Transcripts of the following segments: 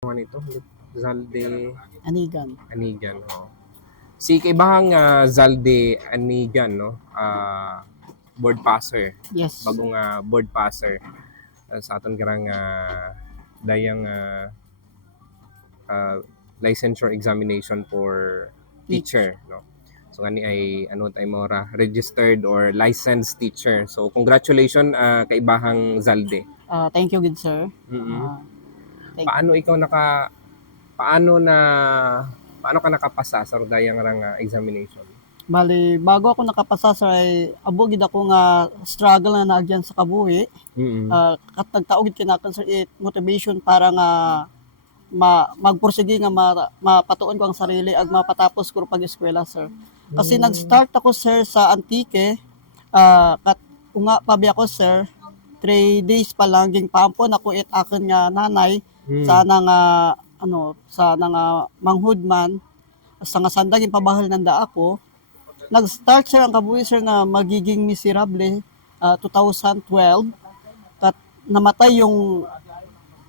Ano ito? Zalde Anigan. Anigan, oo. Si kaibahang Zalde Anigan, no? Board passer. Yes. Bagong board passer sa aton karang dayang licensure examination for teacher, no? So ani ay ano tay mo ra registered or licensed teacher. So congratulations kaibahang Zalde. Thank you, good sir. Mm. Thank you. Paano ikaw naka paano na paano ka nakapasa sa dayang rang examination? Bali, bago ako nakapasa sir, ay abo gid ako nga struggle na naagyan sa kabuhi. Mm. Kat nagtaog gid kinakan sir it motivation para nga magpursige nga mapatuon ko ang sarili ag mapatapos ko pag-eskwela sir. Kasi nag-start ako sir sa Antique, kat unga pa ako sir, 3 days pa lang ging paampon ako it akin nga nanay sana nga sana nga manghud man sa nga sandang pabahal nanda ako. Nag-start sir ang kabuhi sir nga magiging miserable 2012 kat namatay yung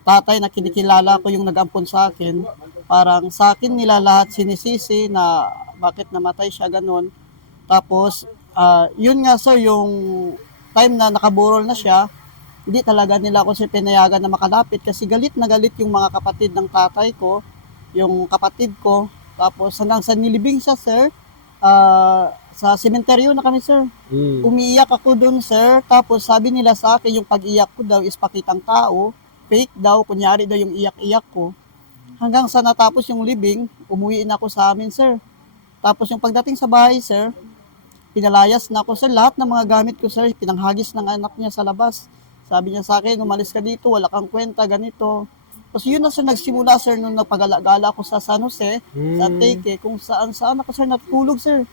tatay na kinikilala ko yung nag-ampon sa akin. Parang sa akin nila lahat sinisisi na bakit namatay siya ganun. Tapos yun nga sir yung time na nakaburol na siya, hindi talaga nila ako sir pinayagan na makalapit kasi galit na galit yung mga kapatid ng tatay ko, yung kapatid ko. Tapos hanggang sa nilibing siya sir, sa sementeryo na kami sir. Umiiyak ako doon sir, tapos sabi nila sa akin yung pag-iyak ko daw is pakitang tao, fake daw, kunyari daw yung iyak-iyak ko. Hanggang sa natapos yung libing, umuwi na ako sa amin sir. Tapos yung pagdating sa bahay sir, pinalayas na ako sir, lahat ng mga gamit ko sir, pinanghagis ng anak niya sa labas. Sabi niya sa akin, umalis ka dito, wala kang kwenta, ganito. Tapos yun na sir, nagsimula sir, nung napagala-gala ako sa San Jose, sa Antique, kung saan ako sir natulog sir.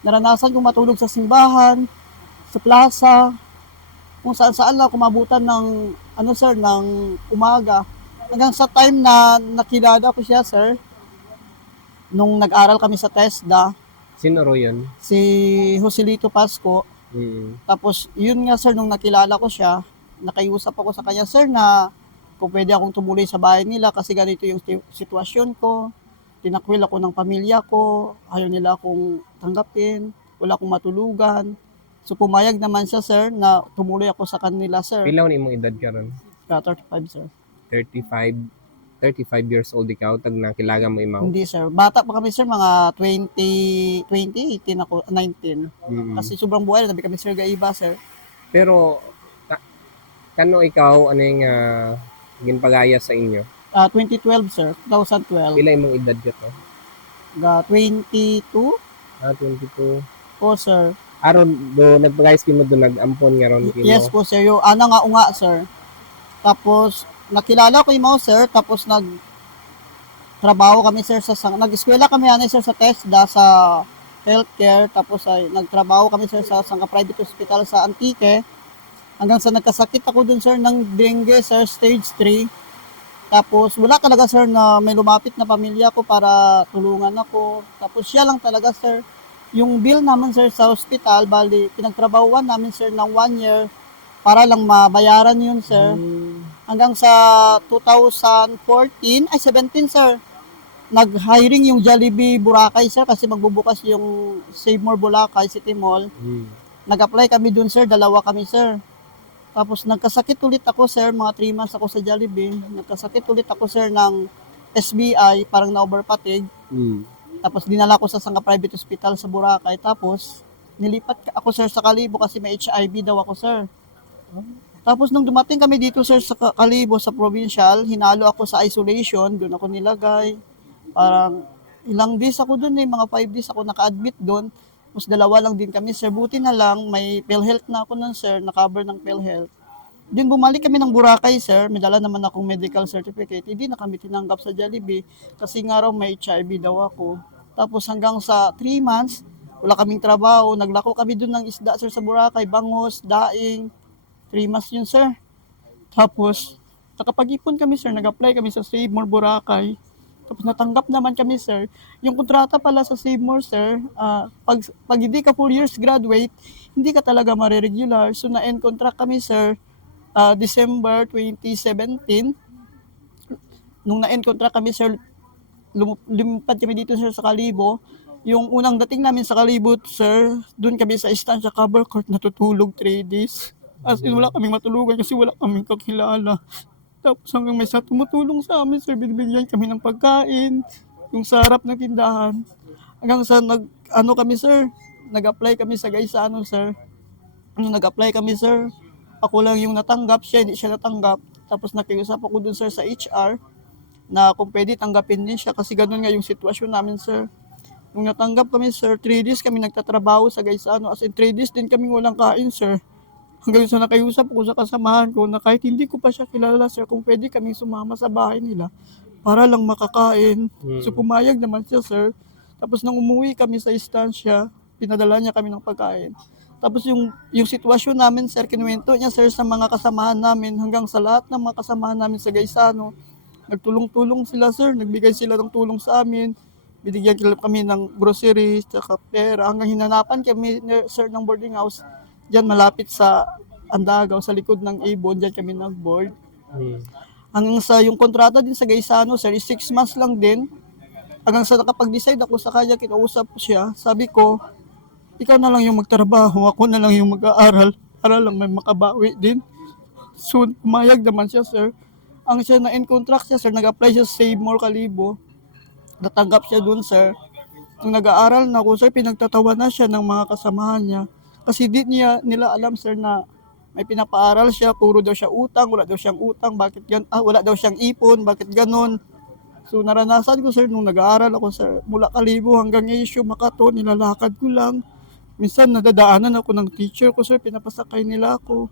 Naranasan kong matulog sa simbahan, sa plaza, kung saan lang kumabutan ng sir, ng umaga. Hanggang sa time na nakilala ko siya sir, nung nag-aral kami sa TESDA, Sino ro yun? si Joselito Pasco. Tapos yun nga sir, nung nakilala ko siya, nakiusap ako sa kanya sir na kung pwede akong tumuloy sa bahay nila kasi ganito yung sitwasyon ko. Tinakwil ako ng pamilya ko, ayaw nila akong tanggapin, wala akong matulugan. So pumayag naman siya sir na tumuloy ako sa kanila sir. Pilaw ni imong edad karon? 35 sir. 35 35 years old ikaw tag nakilaga mo imaw? Hindi sir, bata pa kami sir, mga 2018 ako, 19. Kasi sobrang buhay na, nabi kami sir gaiba sir. Pero kano ikaw ano yung ginpagaya sa inyo? 2012 sir, 2012. Pila imong edad ka to? 22 22. po sir. Aron do nagpagayas kimo do nag-ampon nga ron kimo? Yes po sir, yung ana nga unga sir. Tapos nakilala ko yung mga sir, tapos trabaho kami sir nag-eskwela kami sir sa TESDA sa healthcare, tapos ay nagtrabaho kami sir sa isang private hospital sa Antique. Hanggang sa nagkasakit ako dun sir ng dengue sir, stage 3. Tapos wala talaga sir na may lumapit na pamilya ko para tulungan ako. Tapos siya lang talaga sir. Yung bill naman sir sa hospital, bali pinagtrabahuan namin sir ng 1 year para lang mabayaran yun sir. Hanggang sa 2014, 17 sir, nag-hiring yung Jollibee Boracay sir kasi magbubukas yung Save More Boracay City Mall. Nag-apply kami dun sir, dalawa kami sir. Tapos nagkasakit ulit ako sir, mga 3 months ako sa Jollibee. Nagkasakit ulit ako sir ng SBI, parang na-overfatigue. Tapos dinala ko sa isang private hospital sa Boracay. Tapos nilipat ako sir sa Kalibo kasi may HIV daw ako sir. Tapos nung dumating kami dito sir sa Kalibo, sa provincial, hinalo ako sa isolation, doon ako nilagay. Parang ilang days ako doon mga 5 days ako naka-admit doon. Tapos dalawa lang din kami sir. Buti na lang, may PhilHealth na ako nun sir, na-cover ng PhilHealth. Din bumalik kami ng Boracay sir, may dala naman akong medical certificate. Hindi na kami tinanggap sa Jollibee kasi nga raw may HIV daw ako. Tapos hanggang sa 3 months, wala kaming trabaho. Naglako kami doon ng isda sir sa Boracay, bangos, daing. 3 months yun sir. Tapos nakapag-ipon kami sir, nag-apply kami sa Save More Boracay. Tapos natanggap naman kami sir. Yung kontrata pala sa Save More sir, pag hindi ka 4 years graduate, hindi ka talaga mareregular. So na-end contract kami sir, December 2017. nung na-encontra kami sir, lumipad kami dito sir sa Kalibo. Yung unang dating namin sa Kalibo sir, doon kami sa estancia cover court natutulog 3 days. As in wala kaming matulugan kasi wala kaming kakilala. Tapos hanggang may sa tumutulong sa amin sir, binibigyan kami ng pagkain, yung sa harap ng tindahan. Hanggang sa ano kami sir, nag-apply kami sa Gaisano sir. Nung nag-apply kami sir, ako lang yung natanggap, siya hindi siya natanggap. Tapos nakiusap ako dun sir sa HR na kung pwede tanggapin din siya kasi ganun nga yung sitwasyon namin sir. Nung natanggap kami sir, 3 days kami nagtatrabaho sa Gaisano, as in 3 days din kami walang kain sir. Hanggang sa nakiusap ko sa kasamahan ko na kahit hindi ko pa siya kilala sir, kung pwede kami sumama sa bahay nila para lang makakain. So pumayag naman siya sir. Tapos nang umuwi kami sa istansya, pinadala niya kami ng pagkain. Tapos yung sitwasyon namin sir, kinuwento niya sir sa mga kasamahan namin hanggang sa lahat ng mga kasamahan namin sa Gaisano. Nagtulong-tulong sila sir, nagbigay sila ng tulong sa amin. Binigyan kami ng groceries, tsaka pera. Hanggang hinanapan kami sir ng boarding house. Diyan malapit sa Andagaw, sa likod ng Ibon, diyan kami nag-board. Hanggang sa yung kontrata din sa Gaisano sir, 6 months lang din. Hanggang sa nakapag-decide ako sa kanya, kinausap ko siya, sabi ko, ikaw na lang yung magtrabaho, ako na lang yung mag-aaral para lang may makabawi din. So, pumayag naman siya, sir. Ang siya na-in contract siya, sir, nag-apply siya sa Save More Kalibo. Natanggap siya dun, sir. Nung nag-aaral na ako, sir, pinagtatawa na siya ng mga kasamahan niya. Kasi di nila alam, sir, na may pinapaaral siya, puro daw siya utang, wala daw siyang utang, wala daw siyang ipon, bakit ganon. So naranasan ko sir nung nag-aaral ako sir, mula Kalibo hanggang Isyo, Makato, nilalakad ko lang. Minsan nadadaanan ako ng teacher ko sir, pinapasakay nila ako.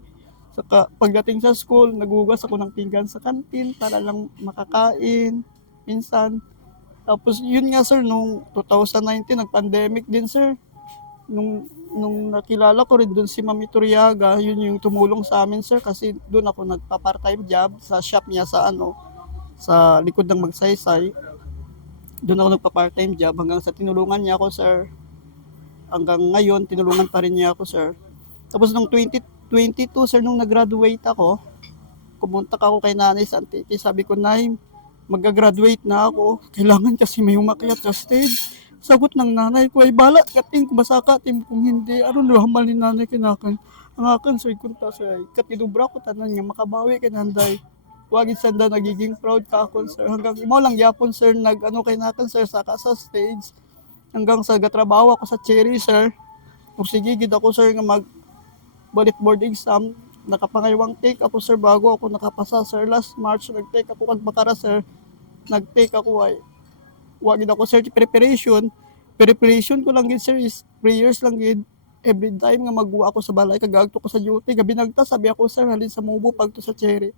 Saka pagdating sa school, nagugas ako ng pinggan sa kantin para lang makakain. Minsan. Tapos yun nga sir, nung 2019, nag-pandemic din sir. Nung nakilala ko rin doon si Mami Turiaga, yun yung tumulong sa amin sir kasi doon ako nagpa-part-time job sa shop niya sa likod ng Magsaysay. Doon ako nagpa-part-time job hanggang sa tinulungan niya ako sir. Hanggang ngayon, tinulungan pa rin niya ako sir. Tapos nung 2022 sir, nung nag-graduate ako, kumontak ako kay nanay sa Antique. Sabi ko, Nay, mag-graduate na ako. Kailangan kasi may umakyat sa stage. Sagot ng nanay ko ay balat kating kung basa kating kung hindi aron hamal ni nanay kinakan ang akin sir kunta sir katinubra ko tanan nga makabawi kay nanday wagin sanda nagiging proud ka ako sir hanggang imo lang yapon sir nag-ano kay nakan sir sa stage hanggang sa gatrabaho ako sa Cherry sir ug sige gid ako sir nga mag bullet board exam nakapangaywang take ako sir bago ako nakapasa sir last March nag-take ako kag Bakara sir nag-take ako ay wag gid ako sir preparation ko lang gid sir is prayers lang gid every time nga magwa ako sa balay kagagto ko sa duty gabi nagta sabi ako sir halin sa Mubo pagto sa Cherry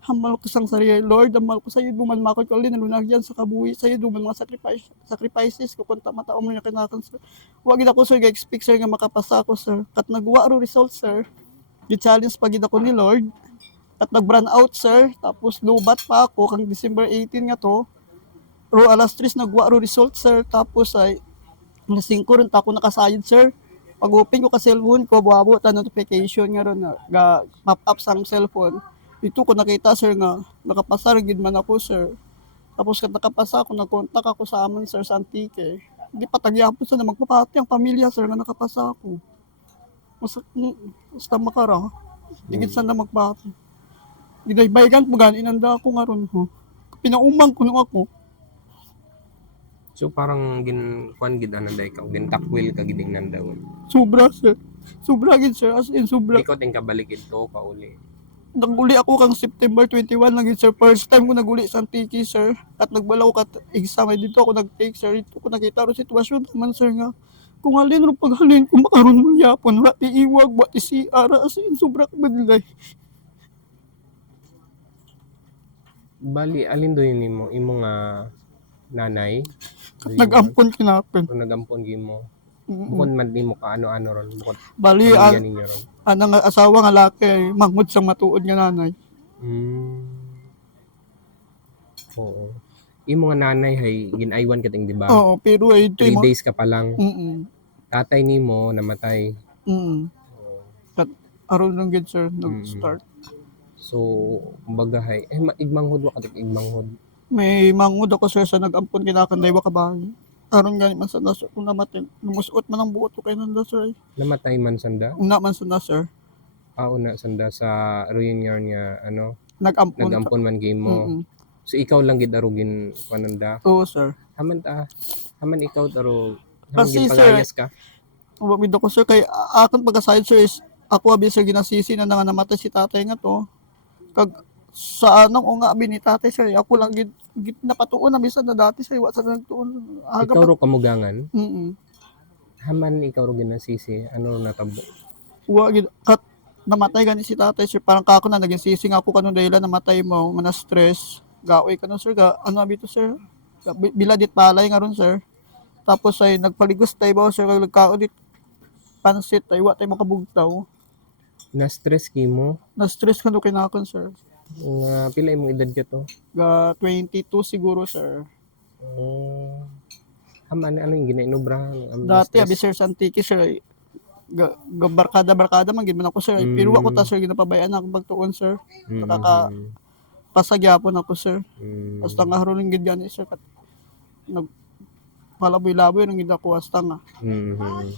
hamal ko sang sarili Lord hamal ko sa iyo duman makot ko lin nalunagyan sa kabuhi sa iyo duman mga sacrifices ko kunta mataom mo na kanakan sir wag gid ako sir ga-expect sir nga makapasa ako sir kat nagwa ro result sir gi-challenge pa gid ako ni Lord at nag-brand out sir tapos lubat pa ako kang December 18 nga to ro alas 3 nagwa ro result sir tapos ay alas 5 rin ta ako nakasayod sir pag open ko ka cellphone ko buabo ta notification nga ron ga pop up sang cellphone dito ko nakita sir nga nakapasa gid man ako sir tapos kat nakapasa ako nagkontak ako sa amon sir sa Antique hindi pa tagyapon sa na magpapati ang pamilya sir nga nakapasa ako basta makara digit sa na magpati gidaybaygan mo gani inanda ako nga ron ho pinaumang kuno ako. So parang kuan gid ana day ka gintakwil ka giding nandaw. Sobra sir. Sobra gid sir as in sobra. Ikaw ting kabalik ito ka uli. Naguli ako kang September 21 lang gid sir. First time ko naguli sa Antique sir. At nagbalaw ka exam ay dito ako nag-take sir. Dito ko nakita ro sitwasyon naman sir nga. Kung halin ro paghalin ko makaron mo yapon wala ti iwag wa ti CR as in sobra ka badlay. Bali alin do yun nimo imo nga nanay? Nag-ampon kinapin. So nagampon gimo. Bukod man nimo ka ano-ano ron bukod Bali pamilya ninyo ron. anang asawa nga laki ay mangod sang matuod nga nanay. Oo. Imo nga nanay hay ginaywan ka ting di ba? Oo, pero ay 3 days ka pa lang. Tatay nimo namatay. Oo. Aron lang gid sir nag-start. So kumbaga hay igmanghod wa ka igmanghod. May mangud ako sir sa nag-ampon kinakanday wa kabahay. Aron gani man sa sir kung namatay. Lumusot man ang buot ko kay nanda sir. Namatay man sanda? Una man sa sir. Una sanda sa reunion nga ano, Nag-ampon ka. nag-ampon man game mo. Mm. So ikaw lang gid arugin kananda. Oo sir. Haman ikaw taro haman Kasi gid sir, pagayas ka. wamid ako sir kay akon pagka-side sir is ako abi sir ginasisi na nga namatay si tatay nga to. Kag sa anong unga abi ni tatay sir, ako lang gid napatuon na bisan na dati sir wa sa nagtuon. Aga Ikaw pa. ro kamugangan. Mm. Haman ikaw ro ginasisi. Ano natabo? Wa gid kat namatay gani si tatay sir parang kako na naging sisi nga ako kanon dahil namatay mo nga na stress. Gaoy kanon sir ga ano abi to sir. Biladit palay nga ron sir. Tapos ay nagpaligos tayo ba sir kag nagkao dit pansit ay wa tayo makabugtaw. Na-stress kimo? Na stress kano kinakon sir. Nga pila imong edad ka to? Ga 22 siguro sir. Oh. Haman ano yung ginainubrahan? Dati abi Na-stress. sir sa Antique sir ay barkada man gid man ako sir. Pero ako ta sir ginapabayaan ako pagtuon sir. Nakaka Mm. pasagyapon ako sir. Mm. Basta nga haron gid gani sir kat nag palaboy-laboy nang gid ako hasta nga. Mhm.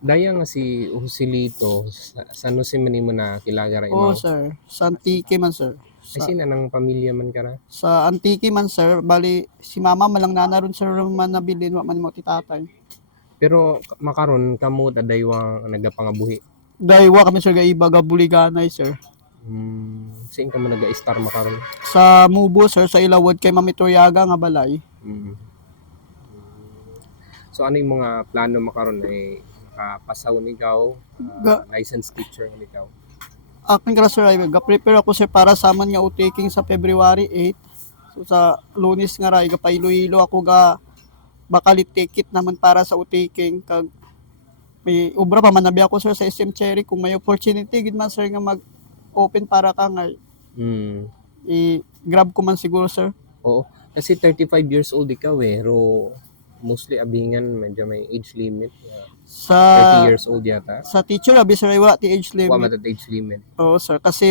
Daya nga si Joselito sa ano si manimo na kilagara Oo imaw. sir, sa Antique man sir. Ay sina nang pamilya man kara? Sa Antique man sir, bali si mama malang nana ron sir man nabilin wa man mo ti tatay. Pero makaron kamo tadaywang nagapangabuhi. Daywa kami sir ga iba ga buliganay sir. Siin ka mo naga-star makaron? Sa Mubo sir sa Ilawod kay Mami Toriaga nga balay. Mm. So ano yung mga plano makaron ay makapasaw ni ikaw, Ga licensed teacher ni ikaw. aking kara sir ay ga prepare ako sir para sa man nga utaking sa February 8. So sa Lunes nga ray ga pailo-ilo ako ga bakalit ticket naman para sa utaking kag may obra pa man nabi ako sir sa SM Cherry kung may opportunity gid man sir nga mag open para ka nga Mm. i-grab ko man siguro sir. Oo. Kasi 35 years old ikaw eh. Pero mostly abingan medyo may age limit. Sa 30 years old yata. sa teacher abi sir ay wa ti age Wa limit. matat age limit. Oo sir kasi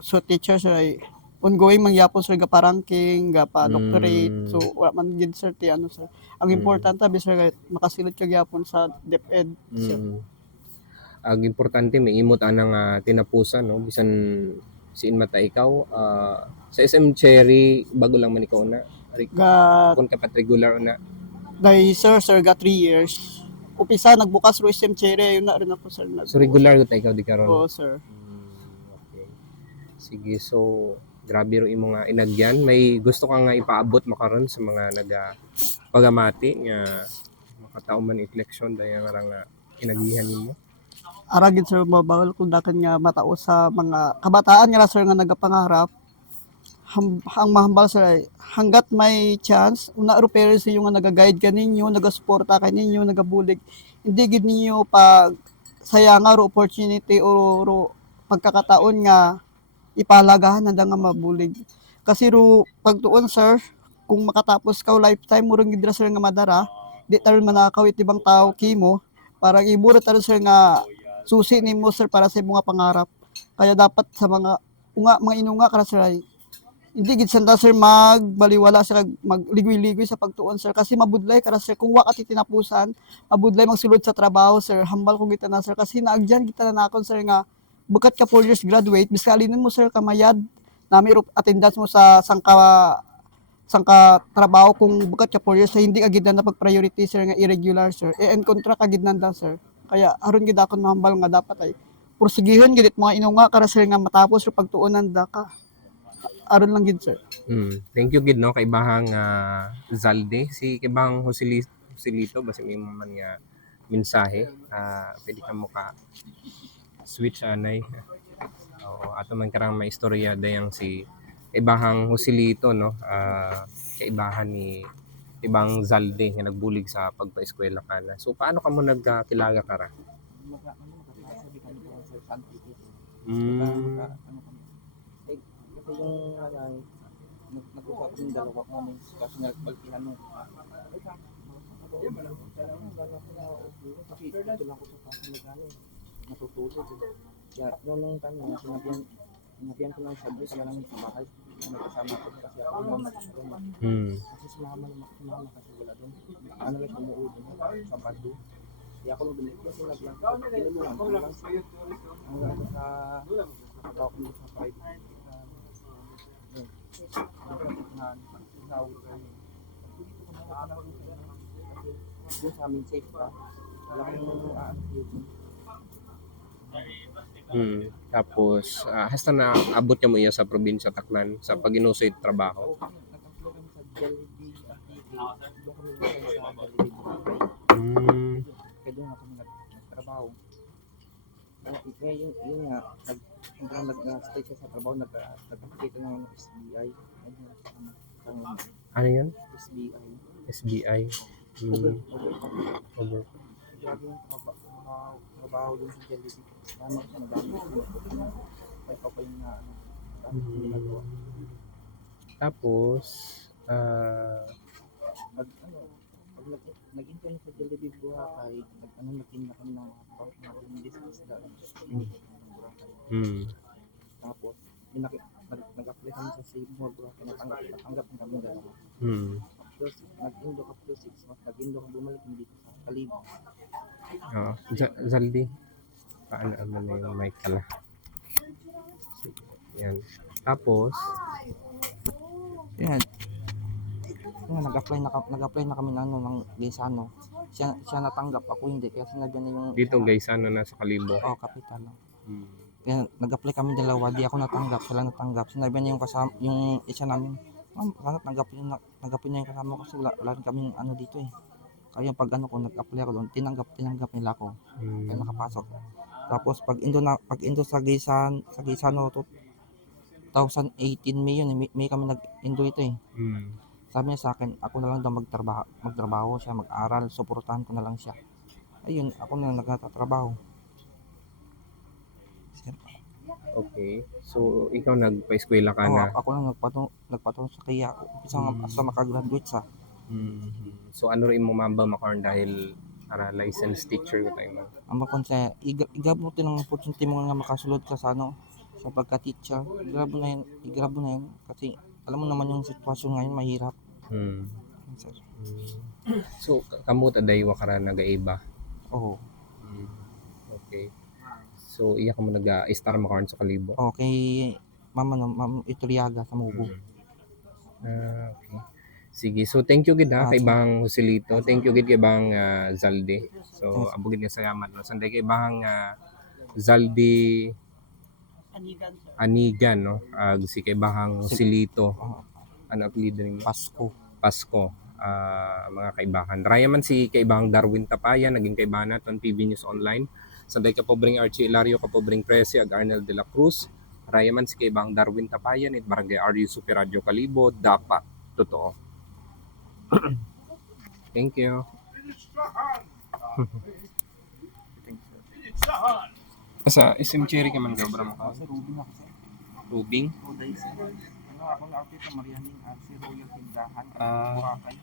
so teacher sir ay ongoing mangyapon sir ga pa-ranking, ga pa-doctorate. So wa man gid sir ti ano sir. Ang importante abi sir kay makasilod ka gyapon sa DepEd sir. Ang importante may imot anang tinapusan no bisan siin mata ikaw sa SM Cherry bago lang man ikaw na. Ga Kung kapat regular na. dai sir ga 3 years. Upisa nagbukas ro SM Cherry ayun na rin ako sir So regular ta ikaw di karon. Oo sir. Okay. Sige, so grabe ro imong nga inagyan. May gusto ka nga ipaabot makaron sa mga pagamati nga makatao man eleksyon daya nga inagihan nimo. Aragid sir mabawal kung dakan nga matao sa mga kabataan nga sir nga nagapangarap. Ang mahambal sir ay hanggat may chance una ro parents ninyo nga naga-guide ka ninyo, naga-suporta ka ninyo, nagabulig. Hindi gid ninyo pag sayanga ro opportunity o pagkakataon nga ipalagahan na nga mabulig. Kasi ro pagtuon sir, kung makatapos ka lifetime mo ring gid sir nga madara, di taron manakaw iti ibang tao kimo, parang iburo taron sir nga susi nimo sir para sa imong pangarap. Kaya dapat sa mga inunga kara sir ay hindi gid sanda sir magbaliwala sir magligoy-ligoy sa pagtuon sir kasi mabudlay kara sir kung wa ka tinapusan mabudlay magsulod sa trabaho sir hambal ko kita na sir kasi naagyan kita na nakon sir nga bukat ka 4 years graduate biska alinon mo sir kamayad nami ro attendance mo sa sangka trabaho kung bukat ka 4 years sa hindi ka gid na pag-priority sir nga irregular sir en kontra ka gid nanda sir kaya aron gid akon mahambal nga dapat ay porsigihon gid mga inunga kara sir nga matapos ro pagtuonan da ka aron lang gid sir. Thank you gid no kay bahang Zalde si kay bahang Joselito basi may man nga mensahe pwede ka mo ka switch anay. Ato man karang may istorya dayang si ibahang Joselito no kaibahan ni ibang Zalde nga nagbulig sa pagpa-eskwela kana. So paano ka mo nagkakilala kara? Mm. Kasi yung nag-usap yung dalawa ko kasi nagbalkihan mo. Kasi ito lang ko sa pasang nagano. Natutulog. Kaya nung kanya, sinabihan ko lang sabi ka lang sa bahay. nagkasama ko kasi ako naman nagkasama. Kasi si mama kasi wala doon. Ano lang umuwi doon sa Bado. Kaya ako lang bumalik kasi tinulungan ko lang siya. Hanggang sa nakabaw ko sa private. Doon sa amin safe ka. Wala kang yun. Tapos, hasta na abot ka mo iya sa probinsya Tacnan sa pag-inusoy trabaho. Nag-apply kami sa Jollibee Antique. Doon kami sa Jollibee. Kaya doon na kami nagtrabaho. Kaya yun nga, nag-stay siya sa trabaho, nag-apply ka ng SBI. Ano yun? SBI. SBI. Over. Grabe yung trabaho doon sa Jollibee. Salamat siya, madami siya. May papay na dami siya ginagawa. Tapos, Pag nag-intern sa Jollibee Boracay, nagtinda kami ng mga bumidis sa isda. Tapos, nag-apply kami sa Save More Boracay, natanggap kami dalawa. Tapos, nag-indo ka plus 6 months, nag-indo ka bumalik dito sa Kalibo. Zaldi. Paano naman na yung mic pala? Yan. Tapos, Yan. Nag-apply na kami ng Gaisano. Siya natanggap, ako hindi. Kaya sinabi na yung... dito guys, ano na sa Kalibo. Kapital. Kaya nag-apply kami dalawa, di ako natanggap, sila natanggap. Sinabi na yung isa namin, ma'am, sana tanggapin na yung kasama ko kasi wala rin kaming ano dito eh. Kaya pag ano ko, nag-apply ako doon, tinanggap nila ako. Kaya nakapasok. Tapos pag indo sa Gaisano 2018 May yun, May kami nag-indo ito eh. Sabi niya sa akin, ako na lang daw magtrabaho siya, mag-aral, suportahan ko na lang siya. Ayun, ako na nagtatrabaho. Okay. So, ikaw nagpa-eskwela ka na. Ako lang nagpatong sa kaya sa makagraduate sa. So, ano rin mo mamba makaroon dahil para licensed teacher ko tayo man. Ang makonsaya, igab mo ng opportunity mo nga makasulod ka sa sa pagka-teacher. Igrab mo na yun. Kasi alam mo naman yung sitwasyon ngayon, mahirap. Sir. So, kamuta dahi wakara nag-aiba? Oo. Okay. So, iya ka mo nag-star makaroon sa Kalibo? Okay, Ma'am Ituriaga sa Mubo. Okay. Sige. So, thank you gid kay Bang Joselito. Thank you gid kay Bang Zaldi. So, abugid nga salamat. No? Sanday kay Bang Zaldi Anigan, no? Si kay Bang Joselito. Ano apelido niyo? Pasko. Mga kaibahan. Raya man si kaibang Darwin Tapaya, naging kaibahan naton PB News Online. Sanday ka pobring Archie Hilario, ka pobring Presi, ag Arnel de la Cruz. Raya man si kaibang Darwin Tapaya, nit Barangay RU Super Radio Kalibo, dapat totoo. Thank you. Asa SM Cherry ka man gabra mo ka? Sa Rubing ako sir. Rubing? Ako na artista Marianing RC Royal Tindahan, Boracay.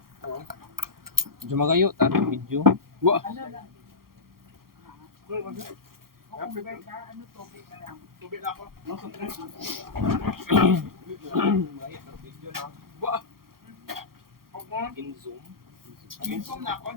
Jumagayo, tatang video. Wah! In Zoom na ako.